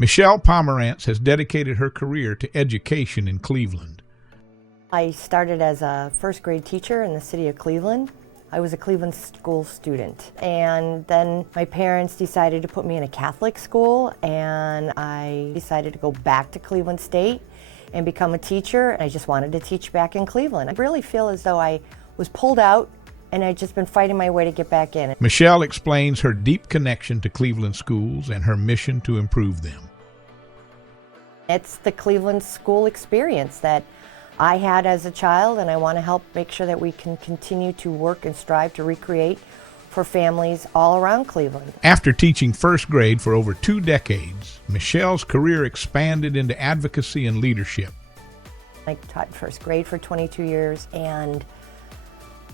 Michele Pomerantz has dedicated her career to education in Cleveland. I started as a first grade teacher in the city of Cleveland. I was a Cleveland school student, and then my parents decided to put me in a Catholic school, and I decided to go back to Cleveland State and become a teacher. I just wanted to teach back in Cleveland. I really feel as though I was pulled out and I'd just been fighting my way to get back in. Michele explains her deep connection to Cleveland schools and her mission to improve them. It's the Cleveland school experience that I had as a child, and I want to help make sure that we can continue to work and strive to recreate for families all around Cleveland. After teaching first grade for over 2 decades, Michele's career expanded into advocacy and leadership. I taught first grade for 22 years and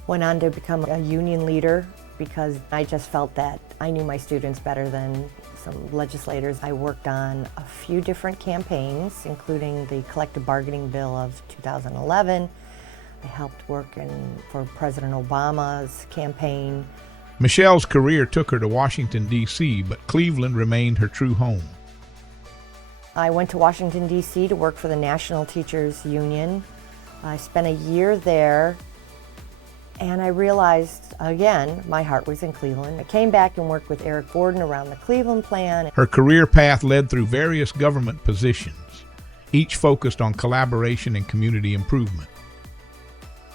went on to become a union leader because I just felt that I knew my students better than some legislators. I worked on a few different campaigns, including the collective bargaining bill of 2011. I helped work for President Obama's campaign. Michele's career took her to Washington, D.C., but Cleveland remained her true home. I went to Washington, D.C. to work for the National Teachers Union. I spent a year there, and I realized, again, my heart was in Cleveland. I came back and worked with Eric Gordon around the Cleveland Plan. Her career path led through various government positions, each focused on collaboration and community improvement.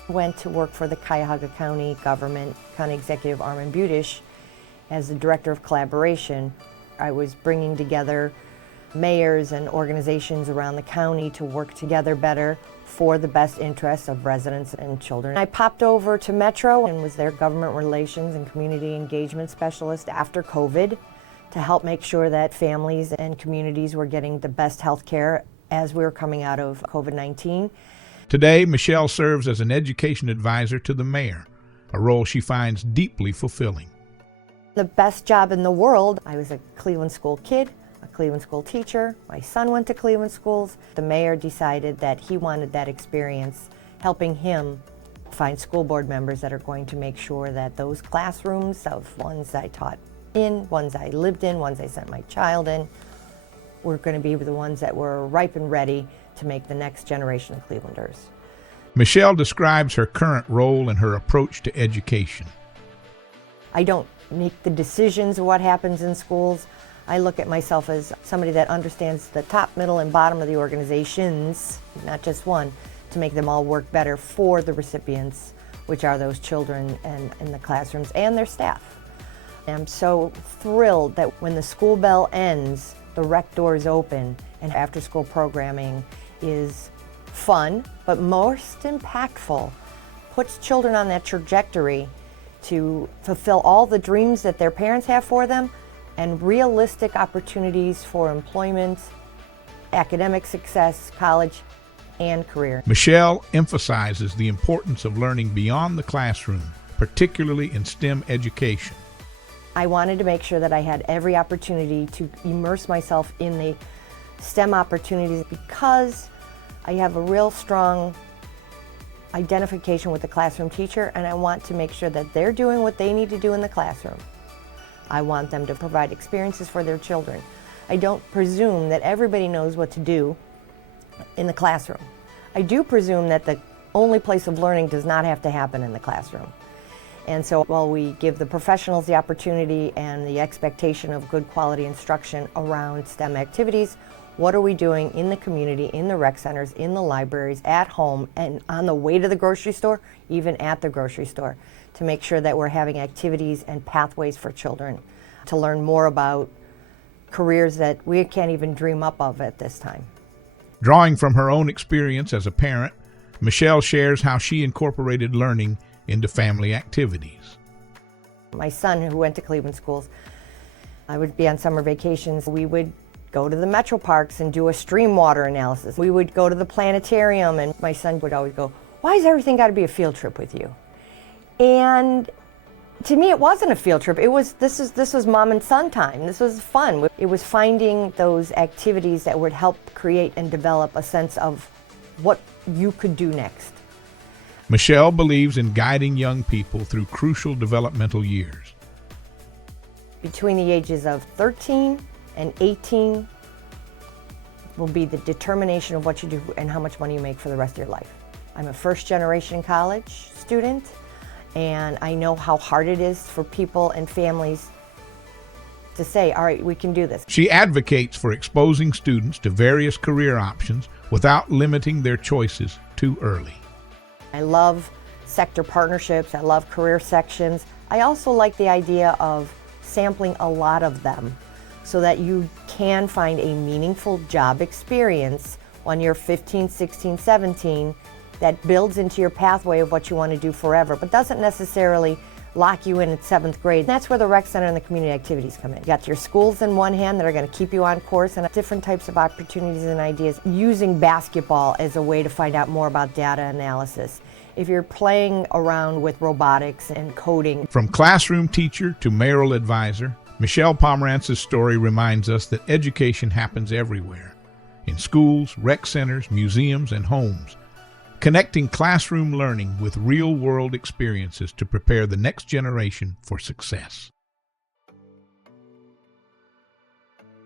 Went to work for the Cuyahoga County government, County Executive Armin Budish, as the Director of Collaboration. I was bringing together mayors and organizations around the county to work together better for the best interests of residents and children. I popped over to Metro and was their government relations and community engagement specialist after COVID to help make sure that families and communities were getting the best health care as we were coming out of COVID-19. Today, Michele serves as an education advisor to the mayor, a role she finds deeply fulfilling. The best job in the world. I was a Cleveland school kid, a Cleveland school teacher. My son went to Cleveland schools. The mayor decided that he wanted that experience, helping him find school board members that are going to make sure that those classrooms of ones I taught in, ones I lived in, ones I sent my child in, were going to be the ones that were ripe and ready to make the next generation of Clevelanders. Michele describes her current role and her approach to education. I don't make the decisions of what happens in schools. I look at myself as somebody that understands the top, middle, and bottom of the organizations, not just one, to make them all work better for the recipients, which are those children and in the classrooms and their staff. I'm so thrilled that when the school bell ends, the rec doors open, and after-school programming is fun, but most impactful, puts children on that trajectory to fulfill all the dreams that their parents have for them and realistic opportunities for employment, academic success, college, and career. Michele emphasizes the importance of learning beyond the classroom, particularly in STEM education. I wanted to make sure that I had every opportunity to immerse myself in the STEM opportunities because I have a real strong identification with the classroom teacher, and I want to make sure that they're doing what they need to do in the classroom. I want them to provide experiences for their children. I don't presume that everybody knows what to do in the classroom. I do presume that the only place of learning does not have to happen in the classroom. And so while we give the professionals the opportunity and the expectation of good quality instruction around STEM activities, what are we doing in the community, in the rec centers, in the libraries, at home, and on the way to the grocery store, even at the grocery store, to make sure that we're having activities and pathways for children to learn more about careers that we can't even dream up of at this time. Drawing from her own experience as a parent, Michele shares how she incorporated learning into family activities. My son, who went to Cleveland schools, I would be on summer vacations. We would go to the metro parks and do a stream water analysis. We would go to the planetarium, and my son would always go, "Why has everything got to be a field trip with you?" And to me, it wasn't a field trip. This was mom and son time. This was fun. It was finding those activities that would help create and develop a sense of what you could do next. Michele believes in guiding young people through crucial developmental years. Between the ages of 13 and 18, will be the determination of what you do and how much money you make for the rest of your life. I'm a first-generation college student, and I know how hard it is for people and families to say, all right, we can do this. She advocates for exposing students to various career options without limiting their choices too early. I love sector partnerships, I love career sections. I also like the idea of sampling a lot of them so that you can find a meaningful job experience when you're 15, 16, 17 that builds into your pathway of what you want to do forever, but doesn't necessarily lock you in at 7th grade. That's where the rec center and the community activities come in. You got your schools in one hand that are going to keep you on course, and different types of opportunities and ideas, using basketball as a way to find out more about data analysis. If you're playing around with robotics and coding. From classroom teacher to mayoral advisor, Michele Pomerantz's story reminds us that education happens everywhere, in schools, rec centers, museums, and homes, connecting classroom learning with real-world experiences to prepare the next generation for success.